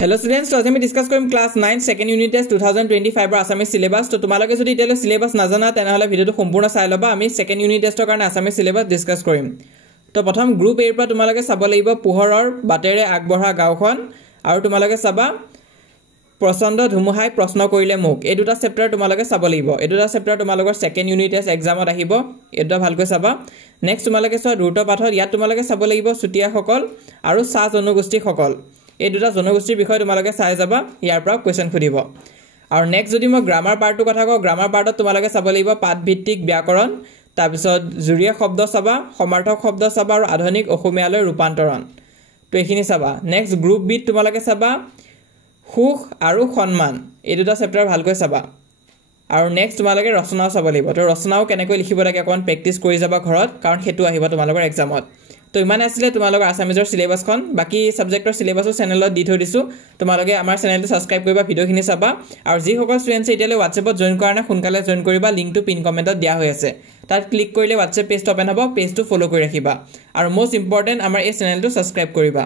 Hello students, so as we discuss korim class 9 second unit test 2025 or Assamese syllabus. So tomorrow jodi itele syllabus najana tenahole video to সম্পূৰ্ণ চাই লবা আমি second unit test কাৰণে Assamese syllabus discuss কৰিম। তো প্ৰথম group এৰ পৰা তোমালোকে চাব লাগিব পোহৰৰ বাটেৰে আগবঢ়া গাওখন আৰু তোমালোকে চাবা প্ৰচণ্ড ধুমুহাই প্ৰশ্ন কৰিলে মোক এই দুটা চেপ্টাৰ তোমালোকে চাব লাগিব। এই দুটা চেপ্টাৰ তোমালোকৰ সেকেন্ড ইউনিট টেষ্ট এক্সামত আহিব, এটা ভালকৈ চাবা। নেক্সট তোমালোকে চোৱা দ্ৰুত পাঠত ইয়াত তোমালোকে চাব লাগিব চুটিয়া সকল আৰু চাহ জনগোষ্ঠী সকল। এই দুটা জনগোষ্ঠীৰ বিষয়ে তোমালোকে চাই যাবা, ইয়াৰ পৰা কোৱেশ্চন খুদিব। আৰু নেক্সট যদি মই গ্ৰামাৰ পাৰ্টৰ কথা কওঁ, গ্ৰামাৰ পাৰ্টত তোমালোকে চাব লাগিব পাঠ ভিত্তিক ব্যাকৰণ, তাৰ পিছত জুৰীয়া শব্দ চাবা, সমাৰ্থক শব্দ চাবা আৰু আধুনিক অসমীয়ালৈ ৰূপান্তৰণ। তো এইখিনি চাবা। নেক্সট গ্ৰুপ বিত তোমালোকে চাবা সুখ আৰু সন্মান, এই দুটা চেপ্টাৰ ভালকৈ চাবা। আৰু নেক্সট তোমালোকে ৰচনাও চাব লাগিব। তো ৰচনাও কেনেকৈ লিখিব লাগে অকণ প্ৰেক্টিছ কৰি যাবা ঘৰত, কাৰণ হেতু আহিব তোমালোকৰ এক্সামত। তো ইমান আছিলে তোমালোকৰ আসামিজৰ সিলেবাসখন। বাকি সাবজেক্টৰ সিলেবাসও চেনেলত দি থৈ দিছো, তোমালোকে আমাৰ চেনেলটো সাবস্ক্ৰাইব কৰিবা, ভিডিওখিনি চাবা। আৰু যি সকল ষ্টুডেন্টছে এতিয়ালৈ WhatsAppত জয়েন কৰা নাই সোনকালে জয়েন কৰিবা, লিংকটো পিন কমেন্টত দিয়া হৈ আছে। তাত ক্লিক কৰিলে WhatsApp পেজটো ওপেন হ'ব, পেজটো ফলো কৰি ৰাখিবা। আৰু মোষ্ট ইম্পৰ্টেন্ট আমাৰ এই চেনেলটো সাবস্ক্ৰাইব কৰিবা।